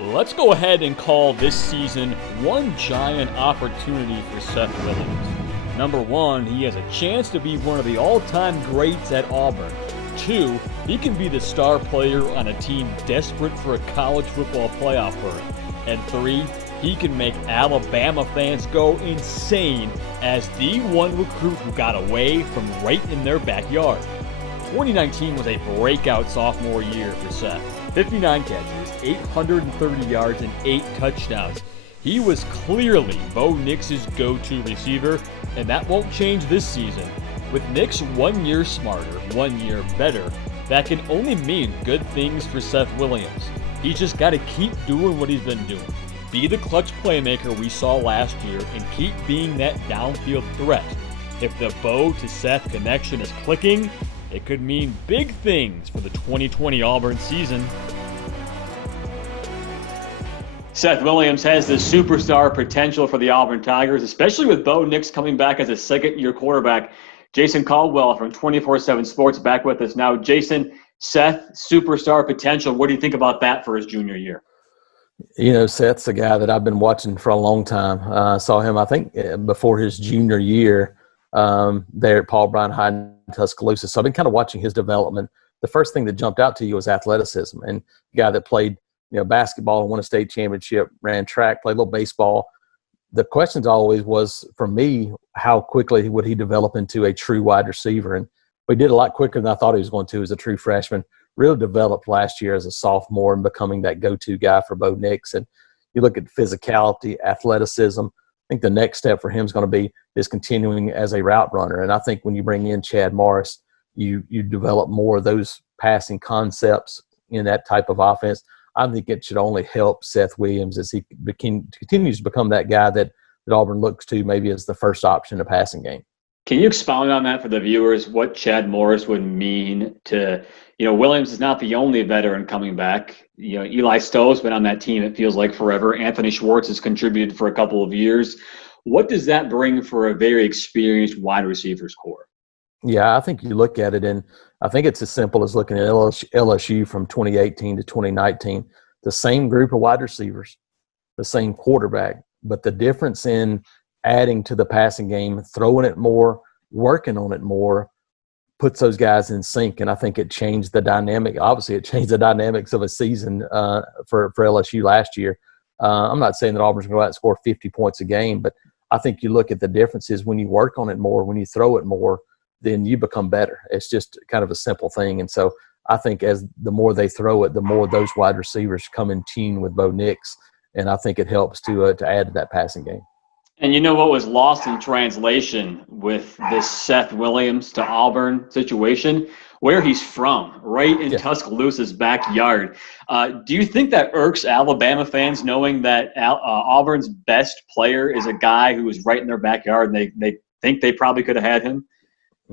Let's go ahead and call this season one giant opportunity for Seth Williams. Number one, he has a chance to be one of the all-time greats at Auburn. Two, he can be the star player on a team desperate for a college football playoff berth. And three, he can make Alabama fans go insane as the one recruit who got away from right in their backyard. 2019 was a breakout sophomore year for Seth. 59 catches, 830 yards, and 8 touchdowns. He was clearly Bo Nix's go-to receiver, and that won't change this season. With Nix 1 year smarter, 1 year better, that can only mean good things for Seth Williams. He's just got to keep doing what he's been doing. Be the clutch playmaker we saw last year and keep being that downfield threat. If the Bo to Seth connection is clicking, it could mean big things for the 2020 Auburn season. Seth Williams has the superstar potential for the Auburn Tigers, especially with Bo Nix coming back as a second-year quarterback. Jason Caldwell from 24/7 Sports back with us now. Jason, Seth, superstar potential. What do you think about that for his junior year? You know, Seth's a guy that I've been watching for a long time. Saw him, I think, before his junior year there at Paul Bryan High in Tuscaloosa. So I've been kind of watching his development. The first thing that jumped out to you was athleticism. And a guy that played, basketball and won a state championship, ran track, played a little baseball. The questions always was, for me, how quickly would he develop into a true wide receiver? And we did a lot quicker than I thought he was going to as a true freshman. Really developed last year as a sophomore and becoming that go-to guy for Bo Nix. And you look at physicality, athleticism, I think the next step for him is going to be is continuing as a route runner. And I think when you bring in Chad Morris, you develop more of those passing concepts in that type of offense. I think it should only help Seth Williams as he continues to become that guy that Auburn looks to maybe as the first option in the passing game. Can you expound on that for the viewers, what Chad Morris would mean to, Williams is not the only veteran coming back. Eli Stowe's been on that team, it feels like forever. Anthony Schwartz has contributed for a couple of years. What does that bring for a very experienced wide receivers core? Yeah, I think you look at it, and I think it's as simple as looking at LSU from 2018 to 2019. The same group of wide receivers, the same quarterback, but the difference in adding to the passing game, throwing it more, working on it more, puts those guys in sync. And I think it changed the dynamic. Obviously, it changed the dynamics of a season for LSU last year. I'm not saying that Auburn's going to go out and score 50 points a game, but I think you look at the differences when you work on it more, when you throw it more, then you become better. It's just kind of a simple thing. And so I think as the more they throw it, the more those wide receivers come in tune with Bo Nix. And I think it helps to add to that passing game. And you know what was lost in translation with this Seth Williams to Auburn situation? Where he's from, right in Tuscaloosa's backyard. Do you think that irks Alabama fans knowing that Auburn's best player is a guy who is right in their backyard and they think they probably could have had him?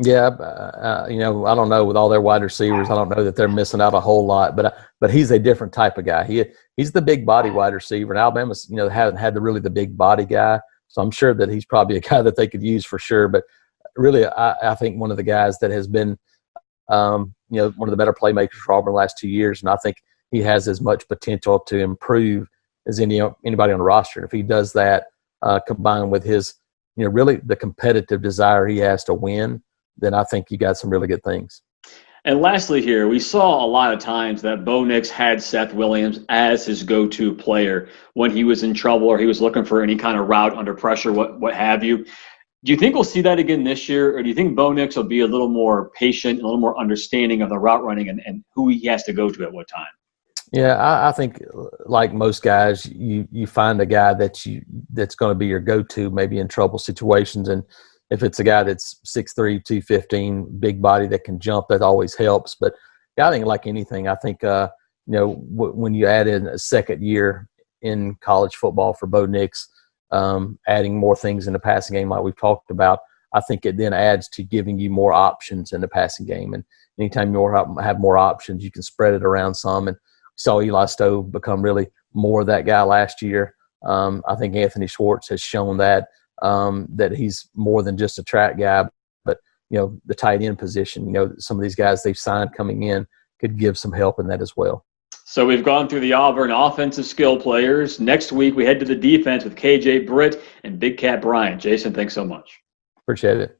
Yeah, I don't know. With all their wide receivers, I don't know that they're missing out a whole lot. But he's a different type of guy. He's the big body wide receiver, and Alabama's haven't had the big body guy. So I'm sure that he's probably a guy that they could use for sure. But really, I think one of the guys that has been, one of the better playmakers for Auburn the last 2 years, and I think he has as much potential to improve as anybody on the roster. And if he does that, combined with his, really the competitive desire he has to win, then I think you got some really good things. And lastly here, we saw a lot of times that Bo Nix had Seth Williams as his go-to player when he was in trouble or he was looking for any kind of route under pressure, what have you. Do you think we'll see that again this year, or do you think Bo Nix will be a little more patient, a little more understanding of the route running and who he has to go to at what time? Yeah, I think like most guys, you find a guy that's going to be your go-to maybe in trouble situations. And if it's a guy that's 6'3", 215, big body that can jump, that always helps. But I think like anything, I think, when you add in a second year in college football for Bo Nix, adding more things in the passing game like we've talked about, I think it then adds to giving you more options in the passing game. And anytime you have more options, you can spread it around some. And we saw Eli Stowe become really more of that guy last year. I think Anthony Schwartz has shown that he's more than just a track guy, but, the tight end position, some of these guys they've signed coming in could give some help in that as well. So we've gone through the Auburn offensive skill players. Next week, we head to the defense with KJ Britt and Big Cat Bryant. Jason, thanks so much. Appreciate it.